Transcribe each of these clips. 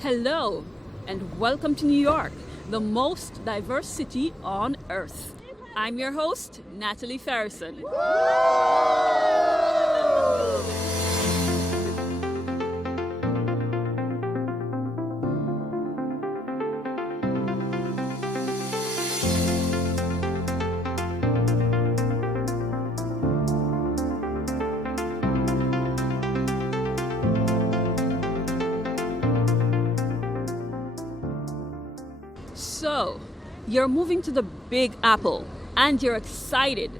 Hello, and welcome to New York, the most diverse city on earth. I'm your host, Natalie Farrison. So, you're moving to the Big Apple and you're excited.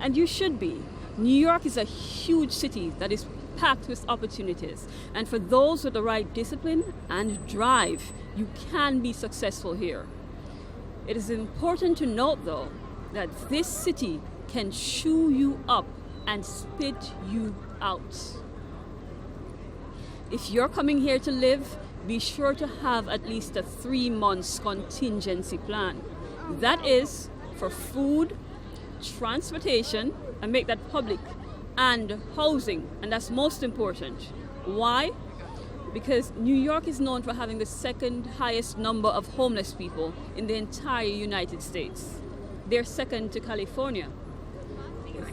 And you should be. New York is a huge city that is packed with opportunities. And for those with the right discipline and drive, you can be successful here. It is important to note, though, that this city can chew you up and spit you out. If you're coming here to live, be sure to have at least a 3 months contingency plan. That is for food, transportation, and make that public, and housing, and that's most important. Why? Because New York is known for having the second highest number of homeless people in the entire United States. They're second to California.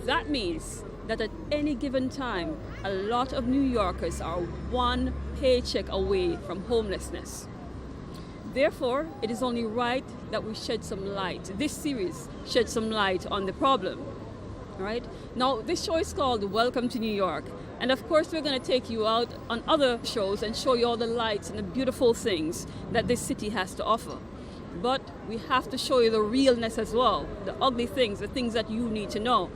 That means that at any given time, a lot of New Yorkers are one paycheck away from homelessness. Therefore, it is only right that we shed some light. This series sheds some light on the problem. Right? Now, this show is called Welcome to New York. And of course, we're going to take you out on other shows and show you all the lights and the beautiful things that this city has to offer. But we have to show you the realness as well, the ugly things, the things that you need to know.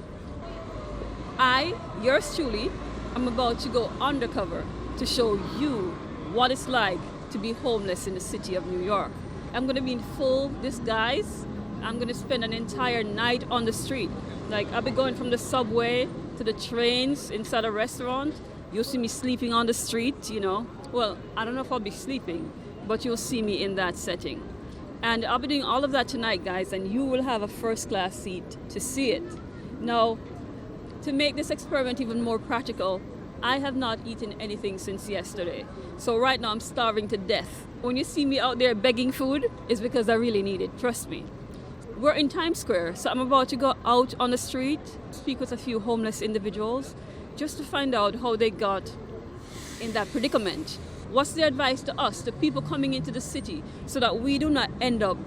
I, yours truly, am about to go undercover to show you what it's like to be homeless in the city of New York. I'm going to be in full disguise. I'm going to spend an entire night on the street. Like, I'll be going from the subway to the trains, inside a restaurant. You'll see me sleeping on the street, you know. Well, I don't know if I'll be sleeping, but you'll see me in that setting. And I'll be doing all of that tonight, guys, and you will have a first-class seat to see it. Now, to make this experiment even more practical, I have not eaten anything since yesterday. So right now I'm starving to death. When you see me out there begging food, it's because I really need it, trust me. We're in Times Square, so I'm about to go out on the street, speak with a few homeless individuals, just to find out how they got in that predicament. What's their advice to us, the people coming into the city, so that we do not end up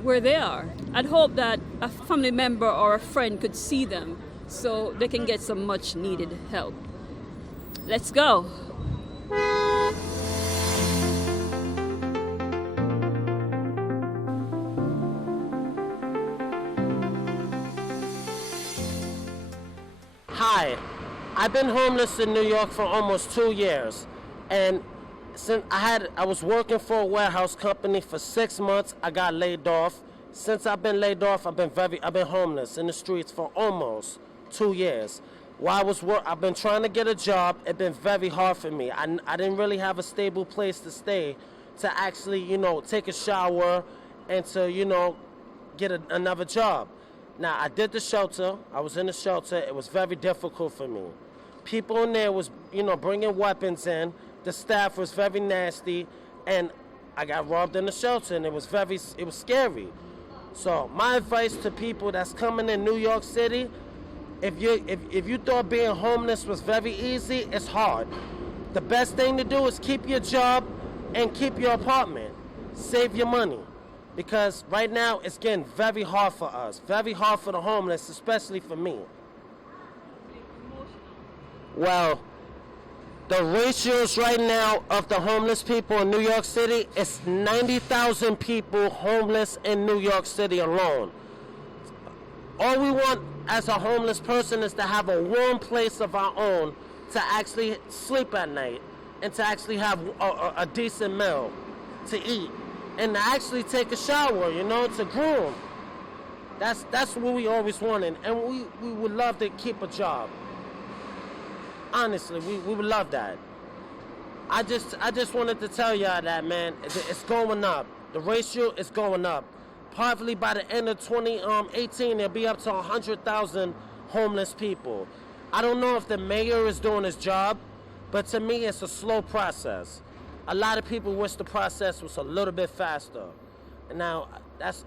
where they are? I'd hope that a family member or a friend could see them so they can get some much needed help. Let's go. Hi, I've been homeless in New York for almost 2 years, and since I was working for a warehouse company for 6 months. I got laid off. Since I've been laid off, I've been homeless in the streets for almost 2 years. While I've been trying to get a job. It's been very hard for me. I didn't really have a stable place to stay, to actually, take a shower and to, get another job. Now, I did the shelter. I was in the shelter. It was very difficult for me. People in there was, bringing weapons in. The staff was very nasty, and I got robbed in the shelter, and it was scary. So my advice to people that's coming in New York City, if you thought being homeless was very easy, it's hard. The best thing to do is keep your job and keep your apartment. Save your money. Because right now it's getting very hard for us. Very hard for the homeless, especially for me. Well, the ratios right now of the homeless people in New York City is 90,000 people homeless in New York City alone. All we want as a homeless person is to have a warm place of our own to actually sleep at night and to actually have a decent meal to eat and to actually take a shower, to groom. That's what we always wanted, and we would love to keep a job. Honestly, we would love that. I just wanted to tell y'all that, man, it's going up. The ratio is going up. Probably by the end of 2018, there'll be up to 100,000 homeless people. I don't know if the mayor is doing his job, but to me, it's a slow process. A lot of people wish the process was a little bit faster. And now that's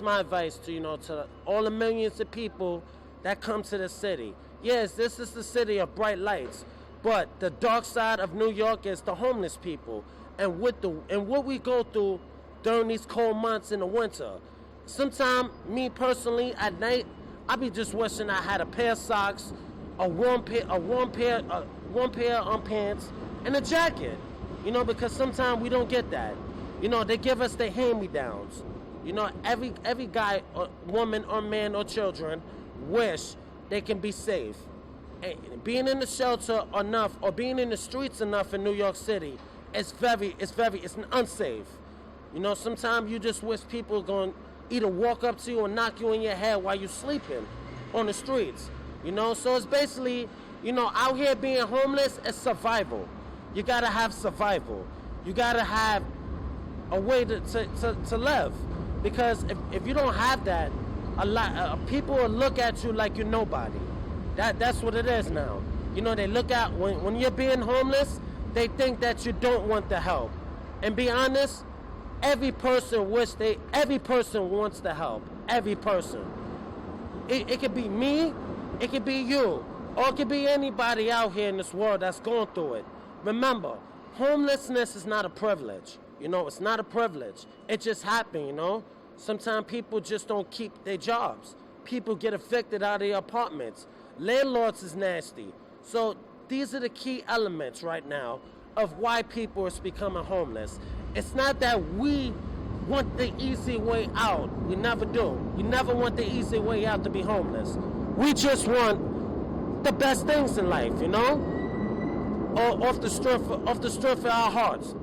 my advice to to all the millions of people that come to the city. Yes, this is the city of bright lights, but the dark side of New York is the homeless people, and what we go through during these cold months in the winter. Sometimes, me personally, at night, I be just wishing I had a pair of socks, a warm pair of pants, and a jacket. Because sometimes we don't get that. They give us the hand-me-downs. Every guy, or woman, or man, or children wish they can be safe. And being in the shelter enough, or being in the streets enough in New York City, it's unsafe. Sometimes you just wish people going either walk up to you or knock you in your head while you're sleeping on the streets. So it's basically, out here being homeless is survival. You gotta have survival. You gotta have a way to live. Because if you don't have that, a lot people will look at you like you're nobody. That's what it is now. They look at when you're being homeless, they think that you don't want the help. And be honest, every person wants the help. Every person. It could be me, it could be you, or it could be anybody out here in this world that's going through it. Remember, homelessness is not a privilege. It's not a privilege. It just happened, Sometimes people just don't keep their jobs. People get evicted out of their apartments. Landlords is nasty. So these are the key elements right now of why people are becoming homeless. It's not that we want the easy way out. We never do. We never want the easy way out to be homeless. We just want the best things in life, Or off the strength of our hearts.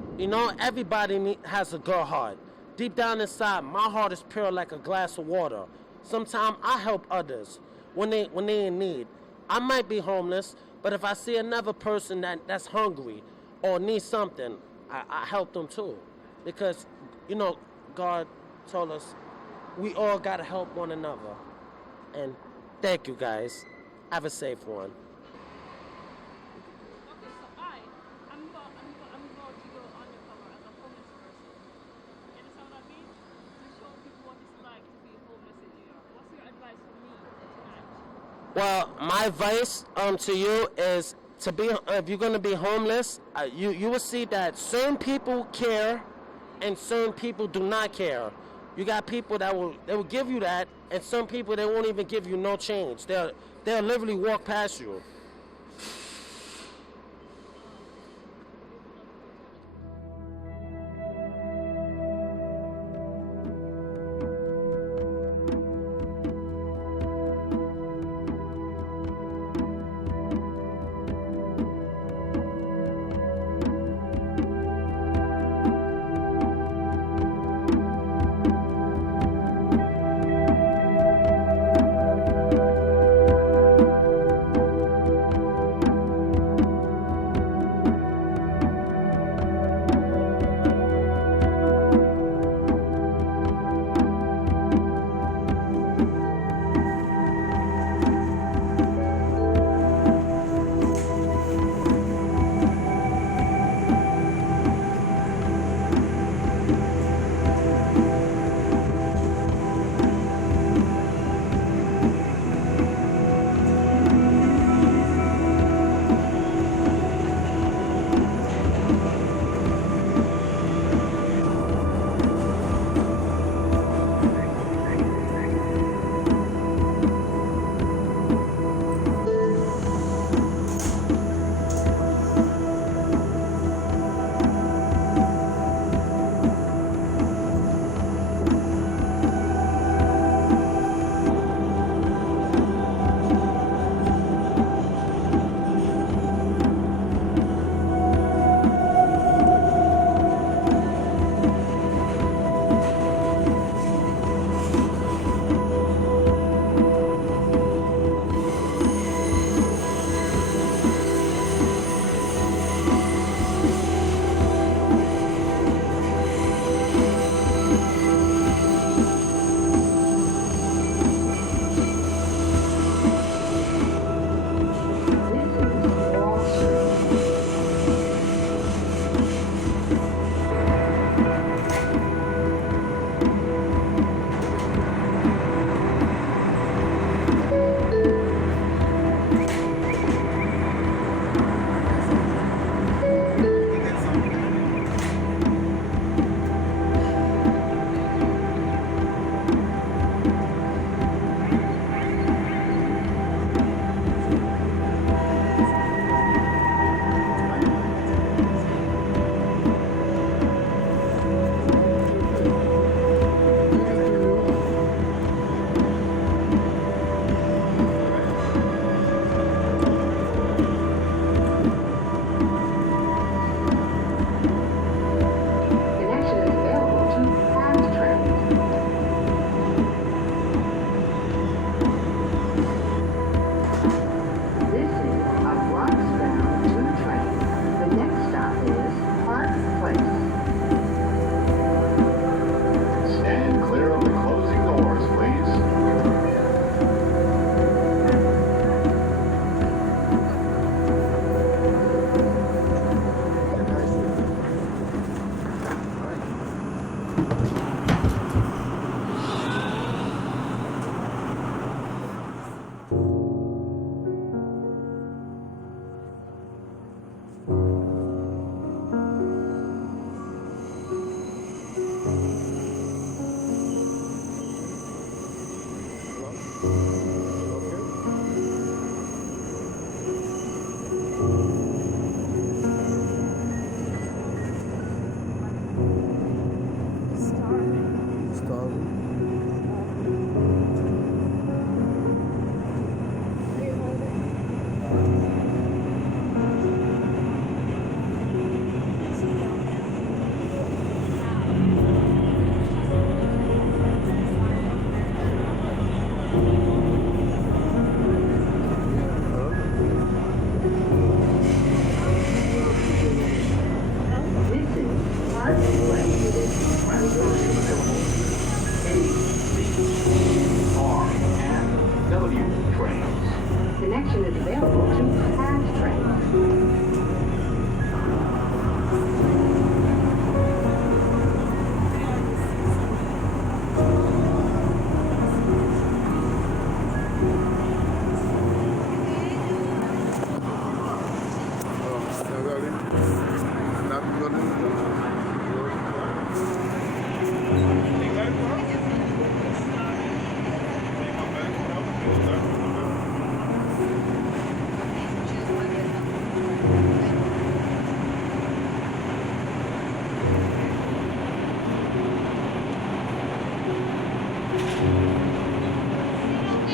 Everybody has a good heart. Deep down inside, my heart is pure like a glass of water. Sometimes I help others when they in need. I might be homeless, but if I see another person that's hungry or needs something, I help them too. Because, God told us we all got to help one another. And thank you, guys. Have a safe one. Okay, so I'm about to go undercover as a homeless person. You understand what I mean? To show people what it's like to be homeless in New York. What's your advice for me tonight? Well, my advice to you is to be, if you're going to be homeless, you will see that certain people care and certain people do not care. You got people that will give you that, and some people they won't even give you no change. They'll literally walk past you.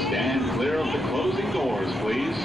Stand clear of the closing doors, please.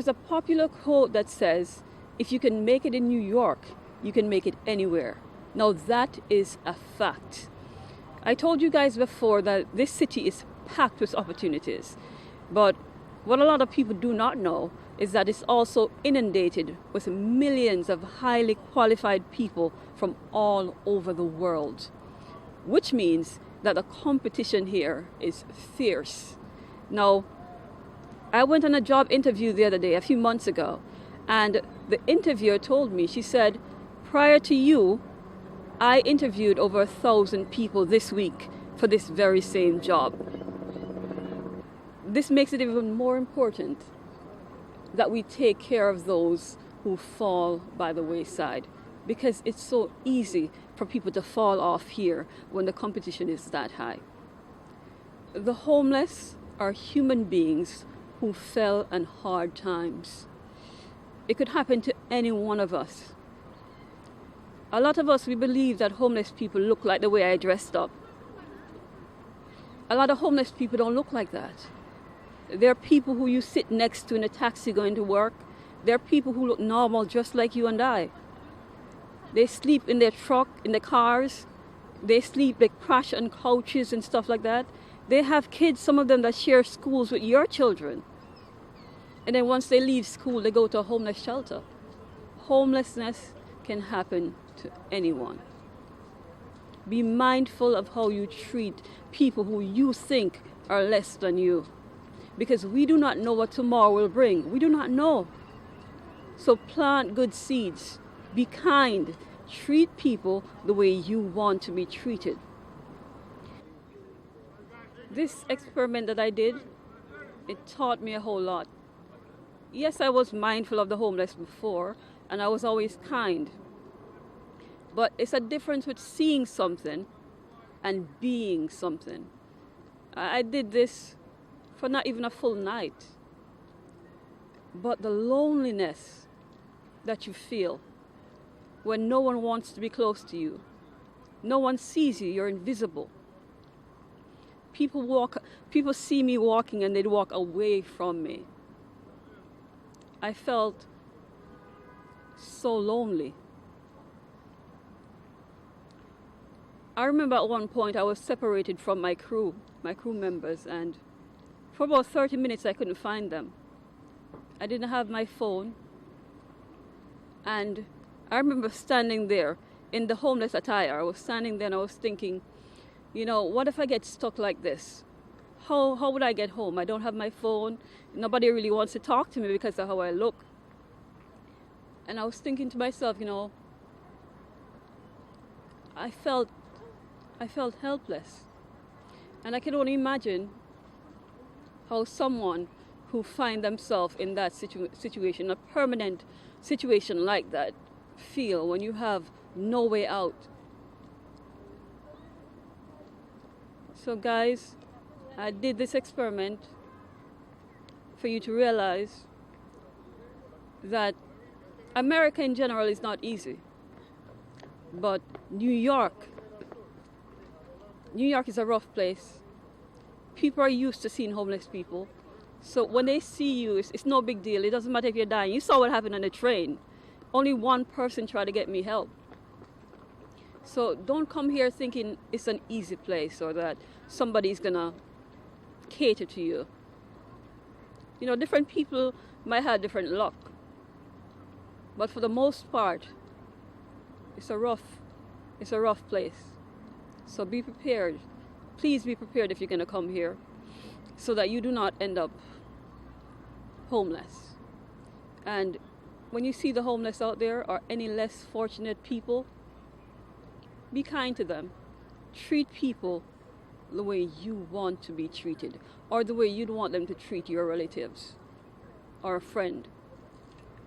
There's a popular quote that says, if you can make it in New York, you can make it anywhere. Now that is a fact. I told you guys before that this city is packed with opportunities, but what a lot of people do not know is that it's also inundated with millions of highly qualified people from all over the world, which means that the competition here is fierce. Now, I went on a job interview the other day, a few months ago, and the interviewer told me, she said, prior to you, I interviewed over 1,000 people this week for this very same job. This makes it even more important that we take care of those who fall by the wayside, because it's so easy for people to fall off here when the competition is that high. The homeless are human beings who fell on hard times. It could happen to any one of us. A lot of us, we believe that homeless people look like the way I dressed up. A lot of homeless people don't look like that. There are people who you sit next to in a taxi going to work. There are people who look normal just like you and I. They sleep in their truck, in the cars. They sleep, they crash on couches and stuff like that. They have kids, some of them that share schools with your children. And then once they leave school, they go to a homeless shelter. Homelessness can happen to anyone. Be mindful of how you treat people who you think are less than you, because we do not know what tomorrow will bring. We do not know. So plant good seeds. Be kind. Treat people the way you want to be treated. This experiment that I did, it taught me a whole lot. Yes, I was mindful of the homeless before, and I was always kind. But it's a difference with seeing something and being something. I did this for not even a full night. But the loneliness that you feel when no one wants to be close to you, no one sees you, you're invisible. People see me walking and they'd walk away from me. I felt so lonely. I remember at one point I was separated from my crew members, and for about 30 minutes I couldn't find them. I didn't have my phone, and I remember standing there in the homeless attire. I was standing there and I was thinking, you know, what if I get stuck like this? How would I get home? I don't have my phone. Nobody really wants to talk to me because of how I look. And I was thinking to myself, you know, I felt helpless. And I can only imagine how someone who find themselves in that situation, a permanent situation like that, feel when you have no way out. So guys, I did this experiment for you to realize that America in general is not easy. But New York is a rough place. People are used to seeing homeless people. So when they see you, it's no big deal. It doesn't matter if you're dying. You saw what happened on the train. Only one person tried to get me help. So don't come here thinking it's an easy place or that somebody's gonna cater to you. You know, different people might have different luck. But for the most part, it's a rough place. So be prepared. Please be prepared if you're gonna come here, so that you do not end up homeless. And when you see the homeless out there or any less fortunate people, be kind to them. Treat people the way you want to be treated, or the way you'd want them to treat your relatives or a friend.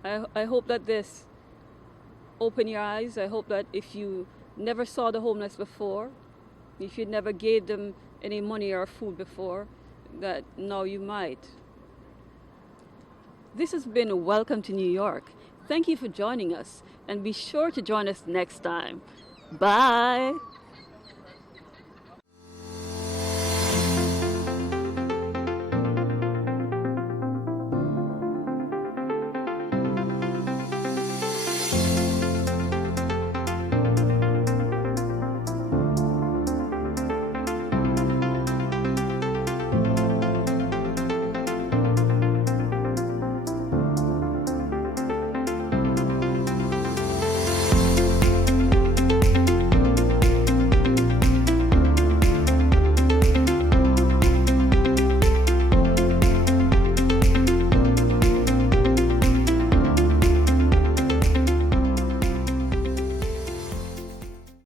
I hope that this open your eyes. I hope that if you never saw the homeless before, if you never gave them any money or food before, that now you might. This has been Welcome to New York. Thank you for joining us, and be sure to join us next time. Bye.